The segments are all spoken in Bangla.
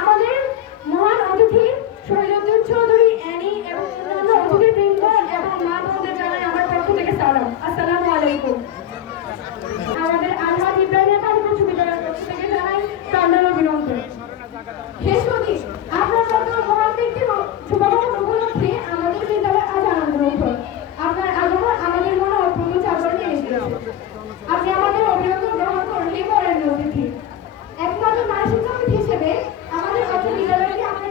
আমাদের মহান অতিথি শৈলদুর চৌধুরী অ্যানি এবং অন্যান্য অতিথিবৃন্দ এবং মা বোনদের জানাই আমার পক্ষ থেকে সালাম। আসসালামু আলাইকুম। আমাদের আলহাজ ইব্রাহিম সুবিধার পক্ষ থেকে জানাই প্রাণাল অভিনন্দন। শেষ করি আপনার মতো মহান ব্যক্তির শুভাগমন উপলক্ষে আমাদের বিদ্যালয় আজ আনন্দ মুখর আপনার আগমন আমাদের মনে অপূর্ব চাপড় নিয়ে এসেছে আপনি আমাদের অভিনন্দন গ্রহণ করলেই করেন অতিথি একমাত্র মানসিক কমিটি হিসেবে আমাদের কাছে বিদ্যালয়টি আপনার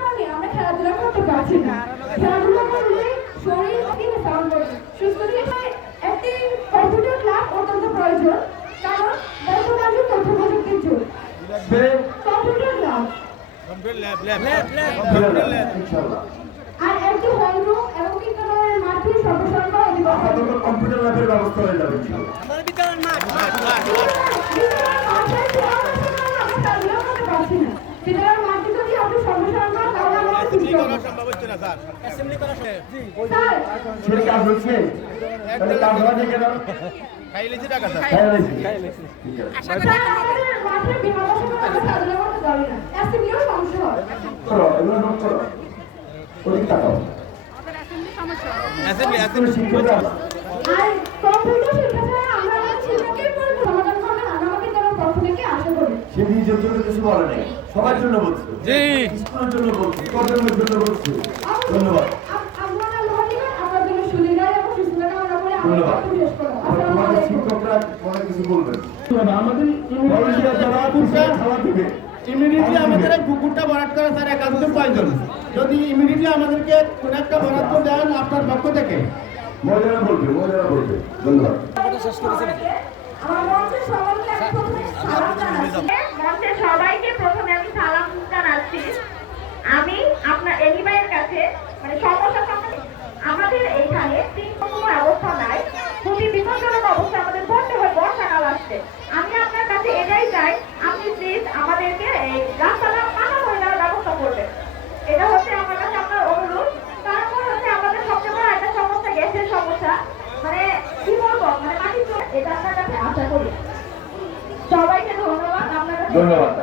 খেলাধুলা করতে পারছি না খেলাধুলা করলে শরীর কিন্তু সাউন্ড সুস্থ একটি কম্পিউটার ল্যাব অত্যন্ত প্রয়োজন কারণ বর্তমান যুগ তথ্য প্রযুক্তির যুগ কম্পিউটার ল্যাব আর একটি হলরুম এবং বিদ্যালয়ের মাঠে। কম্পিউটার ল্যাবের ব্যবস্থা হয়ে যাবে ইনশাআল্লাহ কাজ হচ্ছে। তাহলে কাজ হওয়া আছে করো এগুলো নোট করো। ওদিক তাকাও। কোনো শিক্ষকরা সে নিজের জন্য কিছু বলে নাই। সবার জন্য বলছে। জি। স্কুলের জন্য বলছে কর্মের জন্য বলছে। ধন্যবাদ। ধন্যবাদ। শিক্ষকরা অনেক কিছু বলবেন। আমাদের খাওয়া দিবে ইমিডিয়েটলি আমাদের পুকুরটা বরাদ্দ করা স্যার একান্ত প্রয়োজন যদি ইমিডিয়েটলি আমাদেরকে কোন একটা বরাদ্দ দেন আপনার পক্ষ থেকে। বলবে বলবে। ধন্যবাদ সালাম জানাচ্ছি। মঞ্চের সবাইকে প্রথমে আমি সালাম জানাচ্ছি আমি আপনার এলিবাইয়ের কাছে মানে সমস্যা সমাধান আমাদের এইখানে তিন কোনো অবস্থা নাই। খুবই বিপজ্জনক অবস্থা আমাদের পড়তে হয় বর্ষাকাল আসছে। আমি আপনার কাছে এটাই চাই আপনি প্লিজ আমাদেরকে এই রাস্তাটা পাকা করে দেওয়ার ব্যবস্থা করবেন। এটা হচ্ছে আমার কাছে আপনার অনুরোধ। তারপর হচ্ছে আমাদের সবচেয়ে বড় একটা সমস্যা গ্যাসের সমস্যা। মানে কি বলব মানে চুলা, এটা আপনার কাছে আশা করি। সবাইকে ধন্যবাদ আপনার কাছে ধন্যবাদ।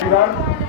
Iván.